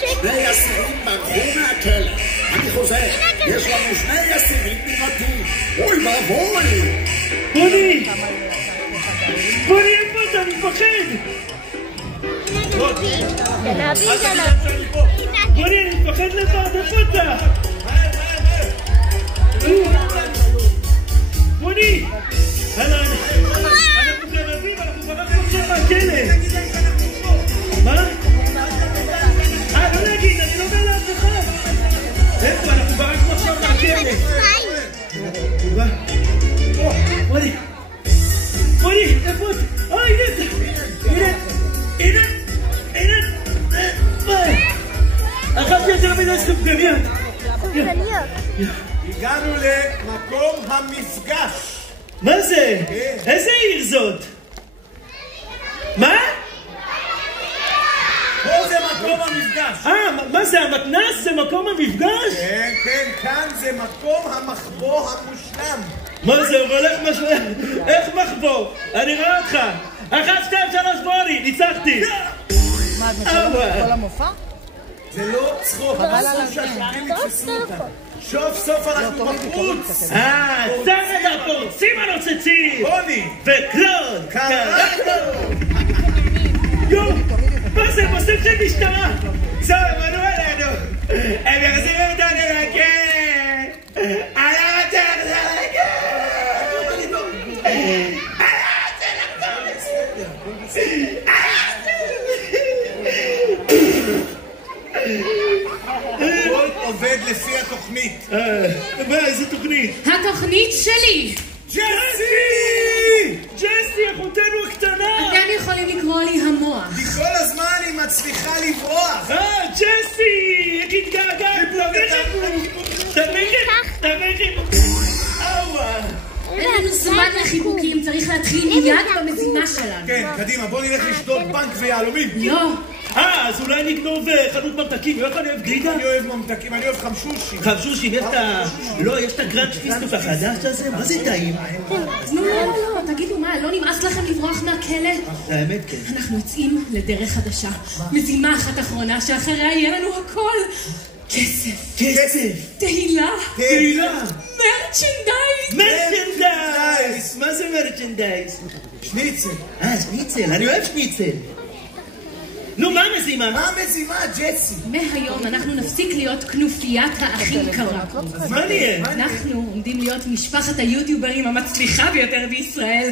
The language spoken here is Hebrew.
שני אסירים ברחו מהכלא. אני חוזר, יש לנו שני אסירים נמלטים. אוי ואבוי! בוני! בוני, איפה אתה? אני מפחד! בוני, אני מפחד לבד, איפה אתה? בוני! אנחנו גנבים, אנחנו ברחנו עכשיו מהכלא! מה? לא להגיד, אני לא אומר לאף אחד! איפה? אנחנו ברחנו עכשיו מהכלא! בוני! בוני, איפה אתה? הנה אתה! הנה! אכלתי יותר מדי סופגניות! הגענו למקום המפגש. מה זה? איזה עיר זאת? מה? פה זה מקום המפגש. מה זה, המתנ"ס? זה מקום המפגש? כן, כן, כאן זה מקום המחבוא המושלם. מה זה, הוא הולך משהו... איך מחבוא? אני רואה אותך. 1, 2, 3 בוני, ניצחתי. מה, את משלמת את כל המופע? זה לא צחוק, אסור שהשוטרים יתפסו אותה. סוף סוף אנחנו בחוץ. צמד הפורצים הנוצצים! בוני! וקלוד! קרקטור! יו! מה זה? בסוף של משטרה! זו, מנו עלינו! הם יחזירו אותנו לכלא! אני לא רוצה לחזור לכלא! אני לא רוצה לחזור לכלא! הכל עובד לפי התוכנית. מה, איזה תוכנית? התוכנית שלי! ג'סי! ג'סי, אחותנו הקטנה! אתם יכולים לקרוא לי המוח. כי כל הזמן היא מצליחה לברוח. ג'סי! איך התגעגעת? תביכי! אווה! אין לנו זמן לחיבוקים, צריך להתחיל מיד במזימה שלנו. כן, קדימה, בוא נלך לשדוד בנק ויהלומים. לא. אז אולי נגנוב חנות ממתקים, איך אני אוהב גלידה? אני אוהב ממתקים, אני אוהב חמשושים. חמשושים, יש את ה... לא, יש את הגרנד פיסטוק החדש הזה? מה זה טעים? לא, תגידו מה, לא נמאס לכם לברוח מהכלא? האמת כן. אנחנו יוצאים לדרך חדשה. מזימה אחת אחרונה שאחריה יהיה לנו הכל. כסף. תהילה. מרצ'נדייז! מה זה מרצ'נדייז? שניצל. שניצל, אני אוהב שניצל. נו, מה המזימה? מה המזימה, ג'סי? מהיום אנחנו נפסיק להיות כנופיית האחים קרה. אז מה נהיה? אנחנו עומדים להיות משפחת היוטיוברים המצליחה ביותר בישראל.